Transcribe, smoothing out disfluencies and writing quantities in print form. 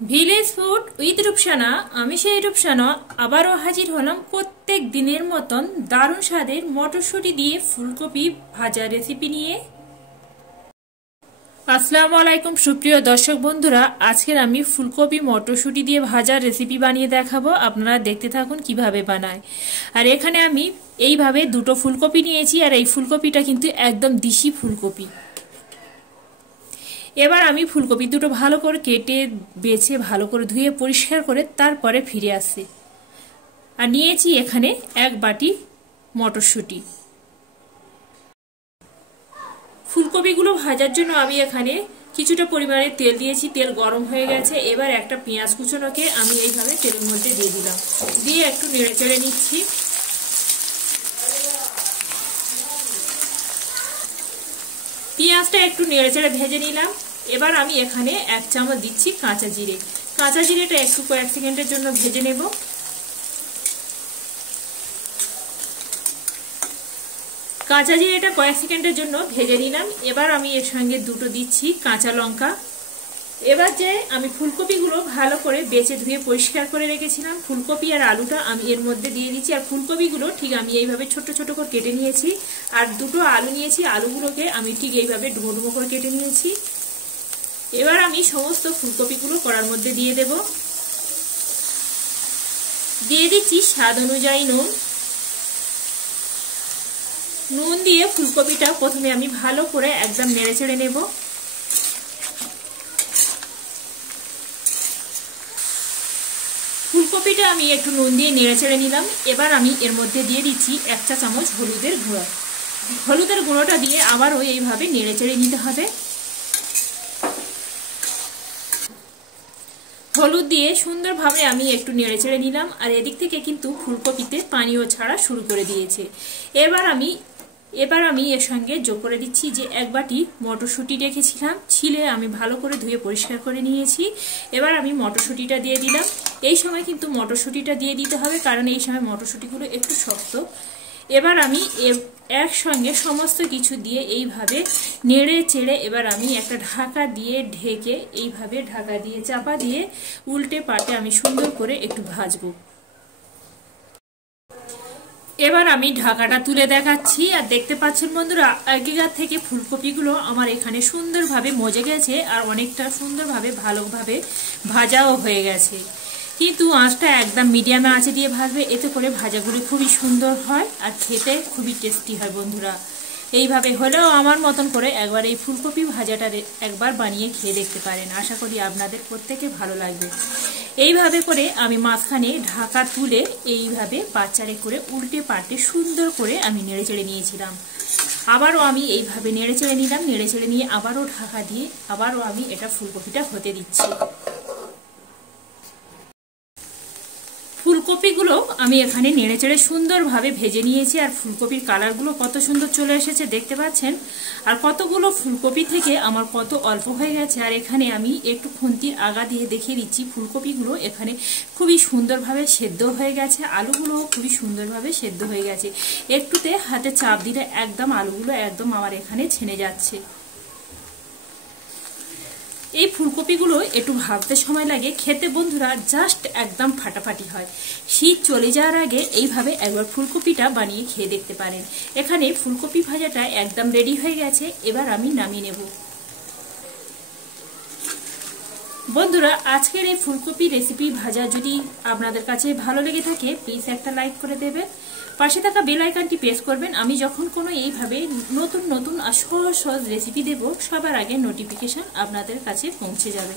Village food with Rupsana. আমি সেই রূপসানা আবারও হাজির হলাম প্রত্যেক দিনের মতন দারুণ স্বাদের মটরশুঁটি দিয়ে ফুলকপি ভাজা রেসিপি নিয়ে। আসসালামু আলাইকুম সুপ্রিয় দর্শক বন্ধুরা, আজকের আমি ফুলকপি মটরশুঁটি দিয়ে ভাজা রেসিপি বানিয়ে দেখাবো। আপনারা দেখতে থাকুন কিভাবে বানায়। আর এখানে আমি এইভাবে দুটো ফুলকপি নিয়েছি, আর এই ফুলকপিটা কিন্তু একদম দেশি ফুলকপি। এবার আমি ফুলকপি দুটো ভালো করে কেটে বেছে ভালো করে ধুয়ে পরিষ্কার করে তারপরে ফিরে আসছি। আর নিয়েছি এখানে এক বাটি মটরশুঁটি। ফুলকপিগুলো ভাজার জন্য আমি এখানে কিছুটা পরিমাণে তেল দিয়েছি, তেল গরম হয়ে গেছে। এবার একটা পেঁয়াজ কুচোনোকে আমি এইভাবে তেলের মধ্যে দিয়ে দিলাম, দিয়ে একটু নেড়ে চেড়ে নিচ্ছি। পেঁয়াজটা একটু নেড়ে চেড়ে ভেজে নিলাম। এবার আমি এখানে এক চামচ দিচ্ছি কাঁচা জিরে। কাঁচা জিরেটা একটু কয়েক সেকেন্ডের জন্য ভেজে নেব। কাঁচা জিরেটা কয়েক সেকেন্ডের জন্য ভেজে নিলাম। এবার আমি এর সঙ্গে দুটো দিচ্ছি কাঁচা লঙ্কা। এবার যে আমি ফুলকপিগুলো ভালো করে বেছে ধুয়ে পরিষ্কার করে রেখেছিলাম, ফুলকপি আর আলুটা আমি এর মধ্যে দিয়ে দিচ্ছি। আর ফুলকপিগুলো ঠিক আমি এইভাবে ছোট ছোট করে কেটে নিয়েছি। আর দুটো আলু নিয়েছি, আলুগুলোকে আমি ঠিক এইভাবে ডুমো ডুমো করে কেটে নিয়েছি। এবার আমি সমস্ত ফুলকপিগুলো কড়ার মধ্যে দিয়ে দেব। দিয়ে দিচ্ছি স্বাদ অনুযায়ী নুন। নুন দিয়ে ফুলকপিটা প্রথমে আমি ভালো করে একদম নেড়ে চেড়ে নেব। ফুলকপিটা আমি একটু নুন দিয়ে নেড়ে চেড়ে নিলাম। এবার আমি এর মধ্যে দিয়ে দিচ্ছি এক চা চামচ হলুদের গুঁড়ো। হলুদের গুঁড়োটা দিয়ে আবারও এইভাবে নেড়ে চেড়ে নিতে হবে। হলুদ দিয়ে সুন্দরভাবে আমি একটু নেড়ে চেড়ে নিলাম। আর এদিক থেকে কিন্তু ফুলকপিতে পানিও ছাড়া শুরু করে দিয়েছে। এবার আমি এর সঙ্গে যোগ করে দিচ্ছি যে এক বাটি মটরশুঁটি রেখেছিলাম, ছিলে আমি ভালো করে ধুয়ে পরিষ্কার করে নিয়েছি। এবার আমি মটরশুঁটিটা দিয়ে দিলাম। এই সময় কিন্তু মটরশুঁটিটা দিয়ে দিতে হবে, কারণ এই সময় মটরশুঁটিগুলো একটু শক্ত। এবার আমি একসঙ্গে সমস্ত কিছু দিয়ে এইভাবে নেড়ে চেড়ে এবার আমি একটা ঢাকা দিয়ে ঢেকে এইভাবে ঢাকা দিয়ে চাপা দিয়ে উল্টে পাল্টে আমি সুন্দর করে একটু ভাজবো। এবার আমি ঢাকাটা তুলে দেখাচ্ছি। আর দেখতে পাচ্ছেন বন্ধুরা, আগেকার থেকে ফুলকপিগুলো আমার এখানে সুন্দরভাবে মজে গেছে আর অনেকটা সুন্দরভাবে ভালোভাবে ভাজাও হয়ে গেছে। কিন্তু আঁচটা একদম মিডিয়ামে আঁচে দিয়ে ভাজবে, এতে করে ভাজাগুলি খুবই সুন্দর হয় আর খেতে খুবই টেস্টি হয়। বন্ধুরা এইভাবে হলেও আমার মতন করে একবার এই ফুলকপি ভাজাটা একবার বানিয়ে খেয়ে দেখতে পারেন। আশা করি আপনাদের প্রত্যেকে ভালো লাগবে। এইভাবে করে আমি মাঝখানে ঢাকা তুলে এইভাবে পাচারে করে উল্টে পাল্টে সুন্দর করে আমি নেড়ে চেড়ে নিয়েছিলাম। আবারও আমি এইভাবে নেড়ে চেড়ে নিলাম। নেড়ে চেড়ে নিয়ে আবারও ঢাকা দিয়ে আবারও আমি এটা ফুলকপিটা হতে দিচ্ছি। ফুলকপিগুলো আমি এখানে নেড়ে চেড়ে সুন্দরভাবে ভেজে নিয়েছি। আর ফুলকপির কালারগুলো কত সুন্দর চলে এসেছে দেখতে পাচ্ছেন। আর কতগুলো ফুলকপি থেকে আমার কত অল্প হয়ে গেছে। আর এখানে আমি একটু খুন্তির আগা দিয়ে দেখিয়ে দিচ্ছি ফুলকপিগুলো এখানে খুবই সুন্দরভাবে সেদ্ধ হয়ে গেছে। আলুগুলো খুবই সুন্দরভাবে সেদ্ধ হয়ে গেছে। একটুতে হাতে চাপ দিলে একদম আলুগুলো একদম আমার এখানে ছেনে যাচ্ছে। এই ফুলকপিগুলো একটু ভাজতে সময় লাগে, খেতে বন্ধুরা জাস্ট একদম ফাটাফাটি হয়। শীত চলে যাওয়ার আগে এইভাবে একবার ফুলকপিটা বানিয়ে খেয়ে দেখতে পারেন। এখানে ফুলকপি ভাজাটা একদম রেডি হয়ে গেছে। এবার আমি নামিয়ে নেব। বন্ধুরা আজকের এই ফুলকপি রেসিপি ভাজা যদি আপনাদের কাছে ভালো লেগে থাকে, প্লিজ একটা লাইক করে দেবেন। পাশে থাকা বেল আইকনটি প্রেস করবেন। আমি যখন কোনো এইভাবে নতুন নতুন সহজ সহজ রেসিপি দেব, সবার আগে নোটিফিকেশন আপনাদের কাছে পৌঁছে যাবে।